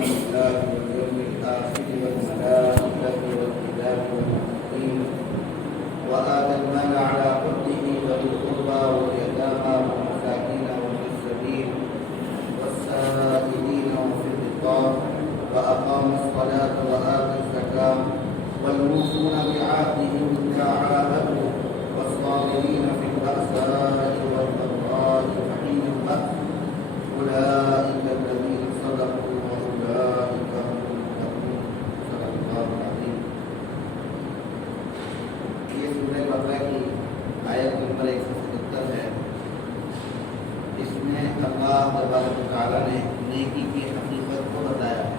بالله واليوم الآخر والملائكة والكتاب والنبيين وآتى المال على حبه ذوي القربى واليتامى والمساكين وفي السبيل والسائلين وفي الرقاب وأقام الصلاة وآتى الزكاة والموفون بعهدهم إذا عاهدوا والصابرين في البأساء والضراء وحين البأس أولئك الذين صدقوا وأولئك هم المتقون. صدق الله العظيم. یہ سورہ بقرہ کی آیت نمبر 177 ہے. اس میں اللہ تبارک و تعالیٰ نے نیکی کی حقیقت کو بتایا ہے.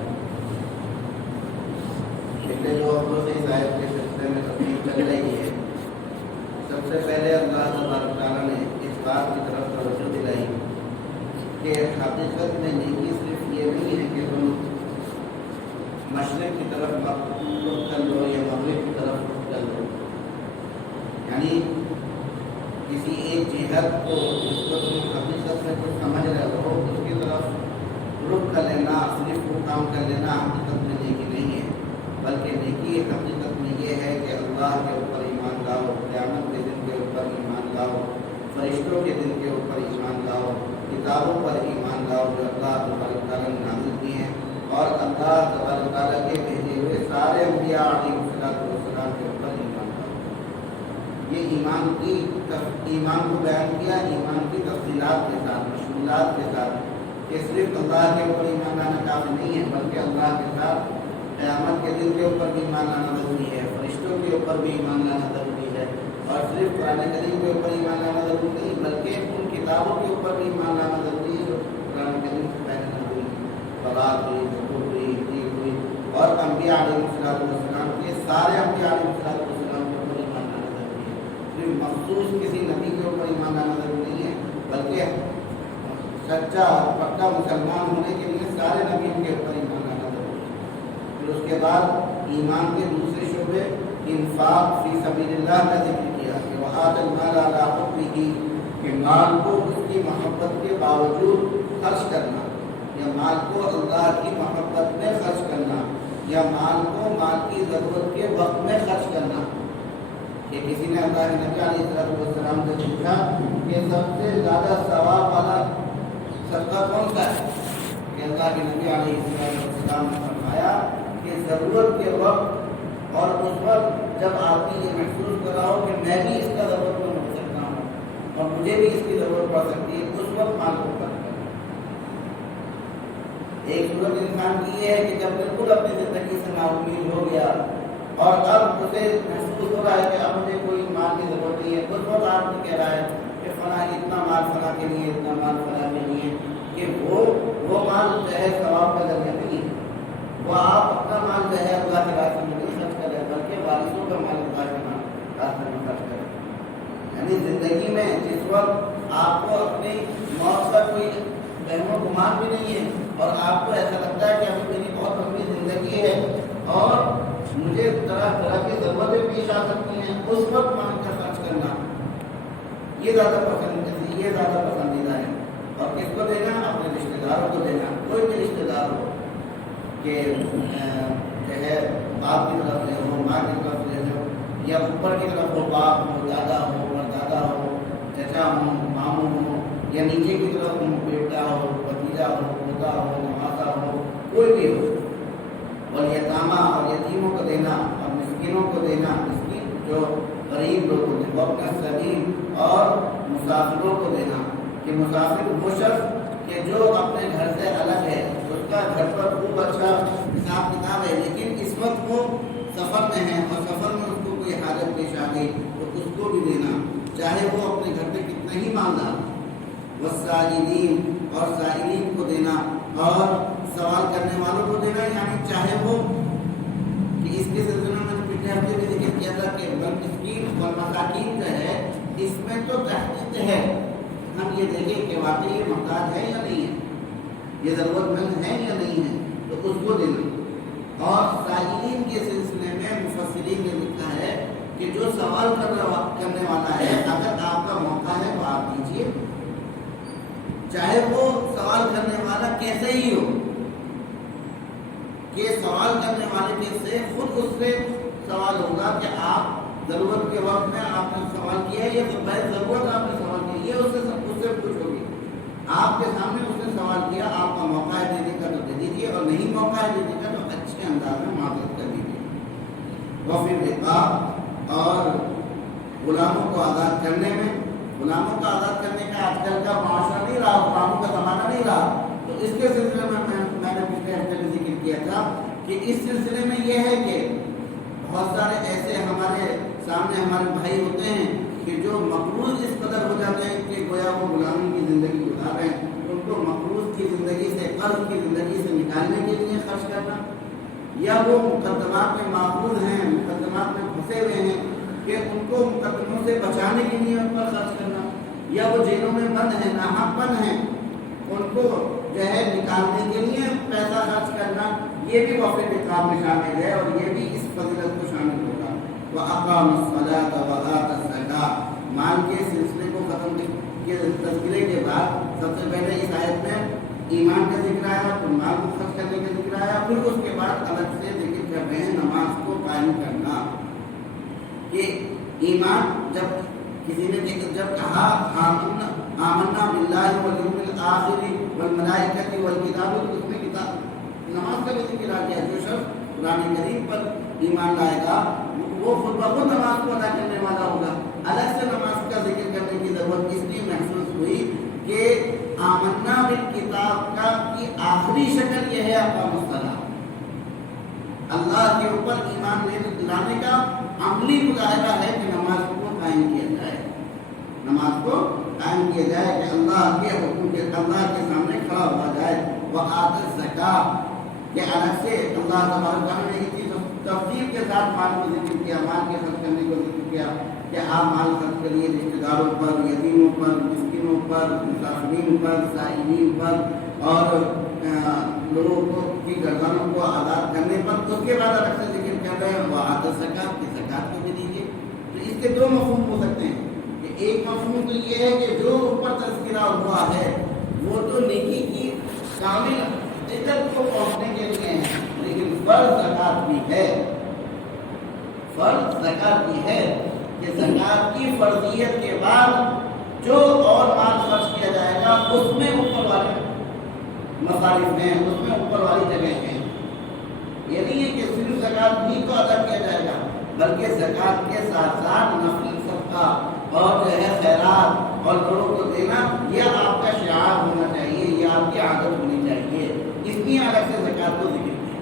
پچھلے جو ہفتوں سے اس آیت کے سلسلے میں تفصیل چل رہی ہے، سب سے پہلے اللہ تبارک و تعالیٰ نے اس بات کی طرف توجہ دلائی کہ حقیقت میں نیکی صرف یہ نہیں ہے کہ تم مشرق کی طرف رخ کر لو یا مغرب کی طرف رخ کر لو، یعنی کسی ایک جہت کو جس کو تم حقیقت میں کچھ سمجھ رہے ہو اس کی طرف رخ کر لینا، صرف وہ کام کر لینا حقیقت میں نیکی نہیں ہے، بلکہ نیکی حقیقت میں یہ ہے کہ اللہ کے اوپر ایمان لاؤ، قیامت کے دن کے اوپر ایمان لاؤ، فرشتوں کے دن کے اوپر ایمان لاؤ، کتابوں پر ایمان لاؤ جو اللہ تبارک تعالیٰ نے نازل کی ہیں، اور اللہ تبارک تعالیٰ کے بھیجے ہوئے سارے انبیاء علیہ السلام کے اوپر ایمان لاؤ. یہ ایمان کو بیان کیا ایمان کی تفصیلات کے ساتھ، مشمولات کے ساتھ، کہ صرف اللہ کے اوپر ایمان لانا کافی نہیں ہے، بلکہ اللہ کے ساتھ قیامت کے دن کے اوپر بھی ایمان لانا ضروری ہے، فرشتوں کے اوپر بھی ایمان لانا ضروری ہے، اور صرف قرآن کریم کے اوپر ایمان لانا ضروری نہیں بلکہ ان کتابوں کے اوپر بھی ایمان لانا ضروری ہے جو قرآن کریم سے پہلے نہ ہوئی، تورات ہوئی، زبور ہوئی، انجیل ہوئی، اور انبیاء علیہ السلام کے سارے انبیاء علیہ السلام کے اوپر ایمان لانا ضروری ہے. صرف مخصوص کسی نبی کے اوپر ایمان لانا ضروری نہیں ہے بلکہ سچا اور پکا مسلمان ہونے کے لیے سارے نبیوں کے اوپر ایمان لانا ضروری ہے. پھر اس کے بعد ایمان کے دوسرے شعبے انفاق فی سبیل اللہ کا ذکر کیا کہ وآتى المال علی حبہ، کہ مال کو اس کی محبت کے باوجود خرچ کرنا، یا مال کو اللہ کی محبت میں خرچ کرنا، یا مال کو مال کی ضرورت کے وقت میں خرچ کرنا. کہ کسی نے اللہ کے نبی علیہ السلام سے پوچھا کہ سب سے زیادہ ثواب والا صدقہ کون سا ہے؟ کہ اللہ کے نبی علیہ السلام نے فرمایا کہ ضرورت کے وقت اور اس وقت جب آدمی یہ محسوس کر رہا ہو کہ میں بھی اس کا ضرورت میں ہو سکتا ہوں اور مجھے بھی اس کی ضرورت پڑ سکتی ہے، اس وقت مال کو خرچ کرنا. ایک صورت انسان کی یہ ہے کہ جب بالکل اپنی زندگی سے نا امید ہو گیا اور اب اسے محسوس ہو رہا ہے کہ اب مجھے کوئی مال کی ضرورت نہیں ہے، اس وقت آدمی کہہ رہا ہے کہ فلاں اتنا مال فلاں کے لیے، اتنا مال فلاں کے لیے، کہ وہ مال جو ہے ثواب کا ذریعہ نہیں ہے. وہ آپ اپنا مال جو ہے اللہ کے راستے میں نہیں خرچ کریں بلکہ وارثوں کا مال اللہ کے راستے میں خرچ کریں. یعنی زندگی میں جس وقت آپ کو اپنی موت کا کوئی وہم و گمان بھی نہیں ہے اور آپ کو ایسا لگتا ہے کہ ابھی میری بہت لمبی زندگی ہے اور مجھے طرح طرح کی ضرورتیں پیش آ سکتی ہیں، اس وقت مال کا خرچ کرنا یہ زیادہ پسندیدہ ہے. اور کس کو دینا؟ اپنے رشتہ داروں کو دینا. کوئی بھی رشتہ دار ہو کہ جو ہے باپ کی طرف سے ہو، ماں کی طرف سے ہو، یا اوپر کی طرف ہو، باپ ہو، دادا ہو، پردادا ہو، چچا ہو، ماموں ہو، یا نیچے کی طرف ہو، بیٹا ہو، بھتیجا ہو، پوتا ہو، نواسا ہو، کوئی بھی ہو. اور یتامہ اور یتیموں کو دینا اور مسکینوں کو دینا، مسکین جو غریب لوگ ہوتے ہیں، وابن السبیل، اور مسافروں کو دینا. کہ مسافر وہ شخص کہ جو اپنے گھر سے الگ ہے، اس کا گھر پر خوب اچھا حساب کتاب ہے لیکن اس وقت وہ سفر میں ہے اور سفر میں اس کو کوئی حاجت پیش آ گئی تو اس کو بھی دینا، چاہے وہ اپنے گھر پہ کتنا ہی مالدار. والسائلین، اور سائلین کو دینا اور سوال کرنے والوں کو دینا، یعنی چاہے وہ کہ اس کے سلسلے میں پچھلے ہفتے میں ذکر کیا تھا کہ مسکین اور مساکین جو ہے اس میں تو تحقیق ہے، ہم یہ دیکھیں کہ واقعی یہ محتاج ہے یا نہیں ہے، یہ ضرورت مند ہے یا نہیں ہے، تو اس کو دینا. اور سائلین کے سلسلے میں مفسرین نے لکھا ہے کہ جو سوال کرنے والا ہے اگر آپ کا موقع ہے تو آپ دیجیے، چاہے وہ سوال کرنے والا کیسے ہی ہو، کہ سوال کرنے والے کے سے خود اس سے سوال ہوگا کہ آپ ضرورت کے وقت میں آپ نے سوال کیا ہے، یہ بغیر ضرورت آپ نے سوال کیا، یہ اس سے پوچھو گے۔ آپ کے سامنے اس نے سوال کیا، آپ کا موقع ہے دینے کا تو دے دیجیے، اور نہیں موقع ہے دینے کا تو اچھے انداز میں معذرت کر دیجیے۔ وفی رقاب، اور غلاموں کو آزاد کرنے میں، غلاموں کو آزاد کرنے کا آج کل کا معاشرہ نہیں رہا، غلاموں کا زمانہ نہیں رہا، تو اس کے سلسلے میں میں نے پچھلے ہفتے میں ذکر کیا تھا کہ اس سلسلے میں یہ ہے کہ بہت سارے ایسے ہمارے سامنے ہمارے بھائی ہوتے ہیں کہ جو مقروض اس قدر ہو جاتے ہیں کہ گویا وہ غلامی کی زندگی گزار رہے ہیں، ان کو مقروض کی زندگی سے، قرض کی زندگی سے نکالنے کے لیے خرچ کرنا، یا وہ مقدمات میں معقول ہیں، مقدمات میں پھنسے ہوئے ہیں کہ ان کو مقدموں سے بچانے کے لیے ان پر خرچ کرنا، یا وہ جیلوں میں بند ہیں، ناحق بند ہیں، ان کو جو ہے نکالنے کے لیے پیسہ خرچ کرنا، یہ بھی وفی رقاب میں شامل ہے، اور یہ بھی اس فضیلت کو شامل ہوگا۔ وَأَقَامُوا الصَّلَاةَ وَآتَوُا الزَّكَاةَ، مال کے سلسلے کو ختم کے تذکرے کے بعد سب سے پہلے اس آیت میں ایمان کا ذکر آیا، پھر مال کو خرچ کرنے کا ذکر آیا، پھر اس کے بعد الگ سے ذکر کر رہے ہیں نماز کو قائم کرنا۔ کہ ایمان جب کسی نے جب کہا آمنا باللہ والیوم الآخر والملائکۃ والکتاب، تو اس میں کتاب نماز کا بھی ذکر آ گیا۔ جو شخص قرآن کریم پر ایمان لائے گا وہ خود بخود نماز کو ادا کرنے والا ہوگا۔ الگ سے نماز کا ذکر کرنے کی ضرورت اس لیے محسوس ہوئی کہ آمنا بالکتاب کا کی آخری شکل یہ ہے اقام الصلاۃ، اللہ کے اوپر ایمان لانے کا عملی مظاہرہ ہے کہ نماز کو قائم کیا جائے، نماز کو قائم کیا جائے کہ اللہ کے حکم کے، اللہ کے سامنے کھڑا ہوا جائے۔ وآت الزکاۃ، کہ الگ سے اللہ تبارک و تعالیٰ نے اسی تفصیل کے ساتھ مال کو ذکر کیا، مال کے خرچ کرنے کو ذکر کیا کہ آپ مال خرچ کریے رشتہ داروں پر، یتیموں پر، مسکینوں پر، مسافرین پر، سائلین پر، اور لوگوں کو کی گردانوں کو آزاد کرنے پر۔ اس کے بعد الگ سے ذکر کر رہے ہیں وآت الزکاۃ، کی زکات کو بھی دیجیے۔ تو اس کے دو مفہوم ہو سکتے ہیں کہ ایک مفہوم تو یہ ہے کہ جو اوپر تذکرہ ہوا ہے وہ تو نیکی کی کامل عزت کو پہنچنے کے لیے ہے، لیکن فرض زکات بھی ہے، فرض زکات بھی ہے کہ زکات کی فرضیت کے بعد جو اور مال خرچ کیا جائے گا اس میں اوپر والے مصارف ہیں، اس میں اوپر والی جگہ ہیں۔ یہ نہیں ہے کہ صرف زکات بھی کو ادا کیا جائے گا، بلکہ زکات کے ساتھ ساتھ نفل صدقہ اور جو ہے خیرات اور لوگوں کو دینا، یہ آپ کا شعار ہونا چاہیے، یہ آپ کی عادت ہونی چاہیے۔ اس لیے الگ سے زکات کو ذکر کیا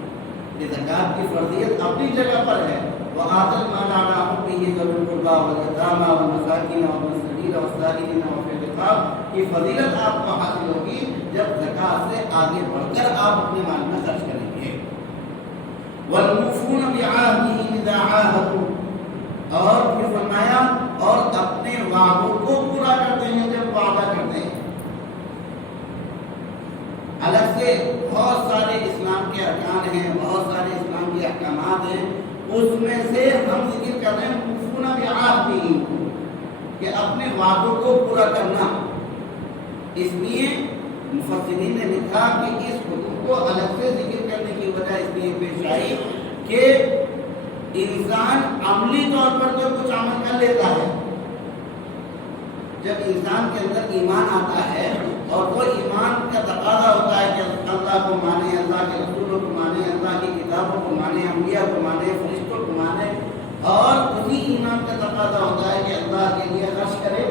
کہ زکات کی فرضیت اپنی جگہ پر ہے۔ وآت المال علی حبہ ذوی القربى والیتامى والمساکین وابن السبیل والسائلین وفی الرقاب کی فضیلت آپ کو حاصل ہوگی جب زکات سے آگے بڑھ کر آپ اپنے مال میں خرچ کریں گے۔ والموفون بعہدہ اذا عاہدوا، اور پھر فرمایا اور اپنے وعدوں کو پورا کرتے ہیں جب وعدہ کرتے ہیں۔ الگ سے بہت سارے اسلام کے ارکان ہیں، بہت سارے اسلام کے احکامات ہیں، اس میں سے ہم ذکر کر رہے ہیں موفون بعہدہ، کہ اپنے وعدوں کو پورا کرنا۔ اس لیے مفسرین نے لکھا کہ اس حکم کو الگ سے ذکر کرنے کی وجہ اس لیے پیش آئی کہ انسان عملی طور پر تو کچھ عمل کر لیتا ہے، جب انسان کے اندر ایمان آتا ہے اور وہ ایمان کا تقاضا ہوتا ہے کہ اللہ کو مانے، اللہ کے رسولوں کو مانے، اللہ کی کتابوں کو مانے، انبیاء کو مانے، فرشتوں کو مانے، اور اسی ایمان کا تقاضا ہوتا ہے کہ اللہ کے لیے خرچ کرے،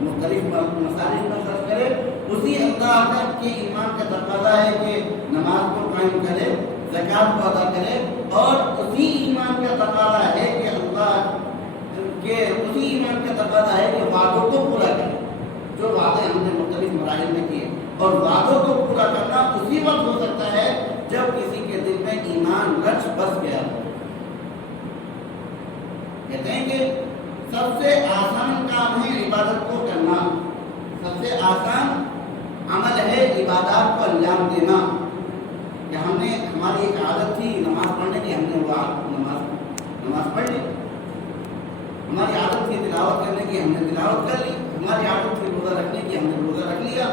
مختلف مصالح پر خرچ کرے، اسی اللہ کے ایمان کا تقاضا ہے کہ نماز کو قائم کرے، زکات کو ادا کرے، اور اسی ایمان کا تقاضا ہے کہ اللہ کہ اسی ایمان کا تقاضا ہے کہ وعدوں کو پورا کرے، جو وعدے ہم نے مختلف مراحل میں کیے، اور وعدوں کو پورا کرنا اسی وقت ہو سکتا ہے جب کسی کے دل میں ایمان رچ بس گیا ہو۔ کہتے ہیں کہ سب سے آسان کام ہے عبادت کو کرنا، سب سے آسان عمل ہے عبادات کو انجام دینا۔ کہ ہم نے، ہماری ایک عادت تھی نماز پڑھنے کی، ہم نے وہ نماز پڑھ لی، ہماری عادت تھی تلاوت کرنے کی، ہم نے تلاوت کر لی، ہماری عادت تھی روزہ رکھنے کی، ہم نے روزہ رکھ لیا۔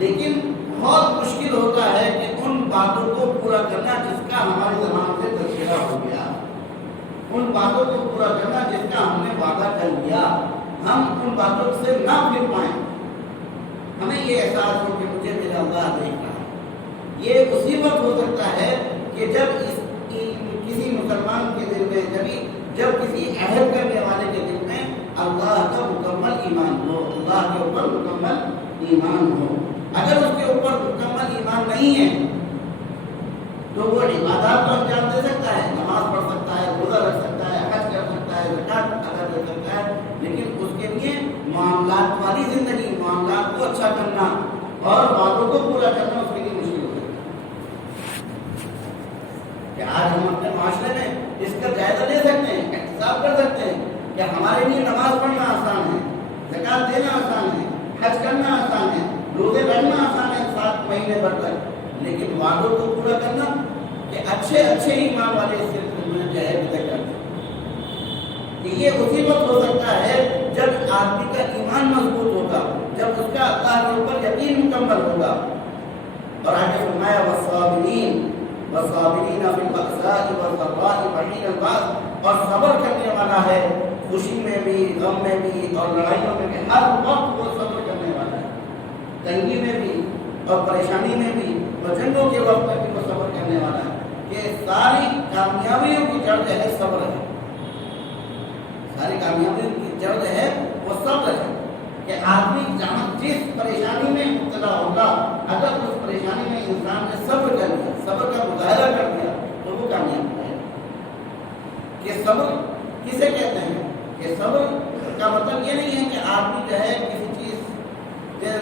لیکن بہت مشکل ہوتا ہے کہ ان باتوں کو پورا کرنا جس کا ہماری زبان سے تذکرہ ہو گیا، ان باتوں کو پورا کرنا جس کا ہم نے وعدہ کر لیا، ہم ان باتوں سے نہ پھر پائیں، ہمیں یہ احساس ہو کہ مجھے میرا اللہ دیکھ رہا ہے۔ یہ اسی وقت ہو سکتا ہے کہ جب کسی مسلمان کے دل میں، جب کسی عہد کرنے والے کے دل میں اللہ کا مکمل ایمان ہو، اللہ کے اوپر مکمل ایمان ہو۔ اگر اس کے اوپر مکمل ایمان نہیں ہے تو وہ عبادات کو انجام دے سکتا ہے، نماز پڑھ سکتا ہے، روزہ رکھ سکتا ہے، حج کر سکتا ہے، زکات ادا کر سکتا ہے، لیکن اس کے لیے معاملات والی زندگی، معاملات کو اچھا کرنا اور وعدوں کو پورا کرنا اس کے لیے مشکل ہو سکتا ہے۔ کہ آج ہم اپنے معاشرے میں اس کا جائزہ لے سکتے ہیں، احتساب کر سکتے ہیں کہ ہمارے لیے نماز پڑھنا آسان ہے، زکات دینا آسان ہے، حج کرنا آسان ہے، روزے رکھنا آسان ہے 7 مہینے بھر تک، لیکن وعدوں کو پورا کرنا کہ اچھے ایمان والے اس سلسلے میں جو ہے بدعت کرتے ہیں۔ کہ یہ اسی وقت ہو سکتا ہے جب آدمی کا ایمان مضبوط ہوگا، جب اس کا اللہ کے اوپر یقین مکمل ہوگا۔ اور آگے فرمایا والصابرین فی البأساء والضراء وحین البأس، اور صبر کرنے والا ہے خوشی میں بھی، غم میں بھی اور لڑائیوں میں بھی، ہر وقت وہ صبر کرنے والا ہے، تنگی میں بھی اور پریشانی میں بھی اور جنگوں کے وقت میں بھی وہ صبر کرنے والا ہے۔ کہ ساری کامیابیوں کی جڑ ہے صبر ہے، ساری کامیابیوں کی جڑ ہے وہ صبر ہے۔ کہ آدمی جہاں جس پریشانی میں مبتلا ہوگا، اگر اس پریشانی میں انسان نے صبر کر لیا، صبر کا مظاہرہ کر دیا، تو وہ کامیاب ہے۔ کہ صبر کسے کہتے ہیں؟ کہ صبر کا مطلب یہ نہیں ہے کہ آدمی جو ہے کسی چیز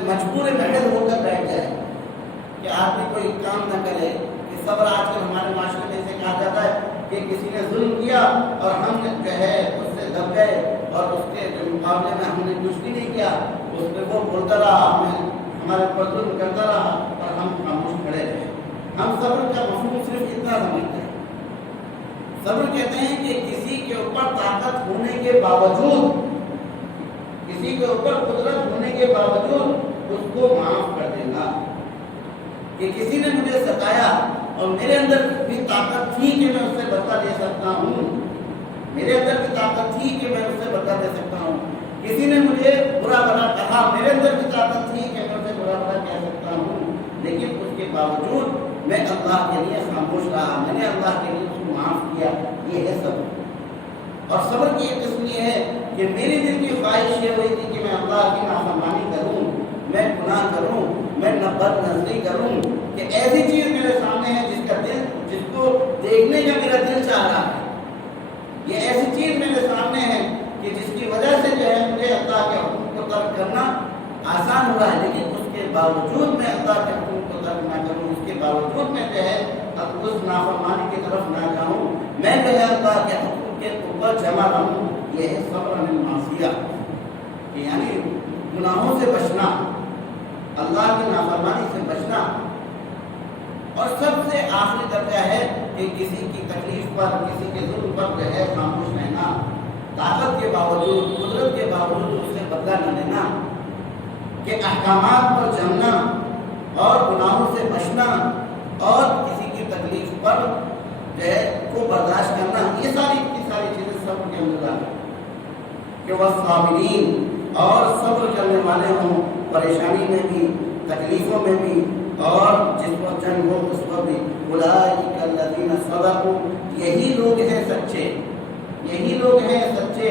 مجبور محض ہو کر بیٹھ جائے، کہ آدمی کوئی کام نہ کرے۔ کہ صبر آج کل ہمارے معاشرے میں سے کہا جاتا ہے کہ کسی نے ظلم کیا اور ہم جو ہے اس سے دب گئے اور اس کے مقابلے میں ہم نے کچھ بھی نہیں کیا، اس پہ وہ بولتا رہا، ہمارے اوپر ظلم کرتا رہا اور ہم خاموش کھڑے رہے۔ ہم صبر کا مفہوم صرف اتنا سمجھتے ہیں۔ صبر کہتے ہیں کہ کسی کے اوپر طاقت ہونے کے باوجود، کسی کے اوپر قدرت ہونے کے باوجود اس کو معاف کر دینا۔ کہ کسی نے مجھے ستایا اور میرے اندر بھی طاقت تھی کہ میں اس سے بدلہ لے سکتا ہوں، میرے اندر بھی طاقت تھی کہ میں اس سے بدلہ لے سکتا ہوں۔ کسی نے مجھے برا بھلا کہا، میرے اندر بھی طاقت تھی کہ میں اسے برا بھلا کہہ سکتا ہوں، لیکن اس کے باوجود میں اللہ کے لیے خاموش رہا، میں نے اللہ کے لیے اس کو معاف کیا۔ یہ ہے صبر۔ اور صبر کی ایک قسم یہ ہے کہ میری دل کی خواہش یہ ہوئی تھی کہ میں اللہ کی نافرمانی کروں، میں گناہ کروں، میں بد نظری کروں، کہ ایسی چیز میرے سامنے ہے جس کو دیکھنے کا میرا دل چاہ رہا ہے، یہ ایسی چیز میرے سامنے ہے کہ جس کی وجہ سے جو ہے مجھے اللہ کے حکم کو ترک کرنا آسان ہو رہا ہے، لیکن اس کے باوجود میں اللہ کے حکم کو ترک نہ کروں، اس کے باوجود میں جو ہے اب اس نافرمانی کی طرف نہ جاؤں، میں جو ہے اللہ کے حکم کے اوپر جمع رہوں۔ یہ ہے صبر عن المعصیہ، یعنی گناہوں سے بچنا، اللہ کی نافرمانی سے بچنا۔ اور سب سے آخری درجہ ہے کہ کسی کی تکلیف پر، کسی کے ظلم پر جو ہے خاموش رہنا، طاقت کے باوجود، قدرت کے باوجود اس سے بدلہ نہ لینا۔ کہ احکامات پر جمنا اور گناہوں سے بچنا اور کسی کی تکلیف پر جو ہے کو برداشت کرنا، یہ ساری چیزیں صبر کے اندر آتی ہیں۔ کہ وہ صابرین، اور صبر کرنے والے ہوں پریشانی میں بھی، تکلیفوں میں بھی، اور جس وقت جنگ ہو اس وقت بھی۔ اولئک الذین صدقوا، یہی لوگ ہیں سچے، یہی لوگ ہیں سچے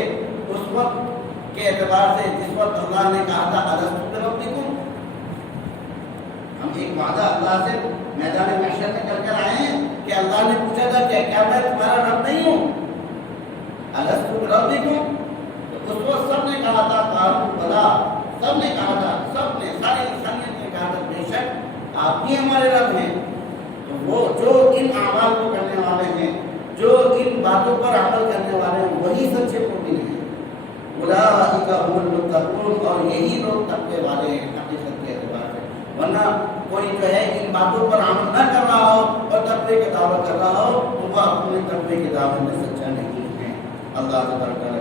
اس وقت کے اعتبار سے جس وقت اللہ نے کہا تھا الستو بربکم۔ ہم ایک وعدہ اللہ سے میدان محشر میں کر کر آئے ہیں کہ اللہ نے پوچھا تھا کہ کیا میں تمہارا رب نہیں ہوں؟ الستو بربکم، تو اس وقت سب نے کہا تھا قالوا بلی، سب نے کہا تھا، سب نے، ساری انسانیت نے کہا تھا بے شک آپ ہی ہمارے رب ہیں۔ تو وہ جو ان اعمال کو کرنے والے ہیں، جو ان باتوں پر عمل کرنے والے ہیں، وہی سچے مومن ہیں۔ اولئک هم المتقون، اور یہی لوگ تقوی والے ہیں حقیقت کے اعتبار سے۔ ورنہ کوئی جو ہے ان باتوں پر عمل نہ کر رہا ہو اور تقوی کا دعویٰ کر رہا ہو تو وہ اپنے تقوی کے دعوے میں سچا نہیں ہے۔ اللہ تبارک و تعالیٰ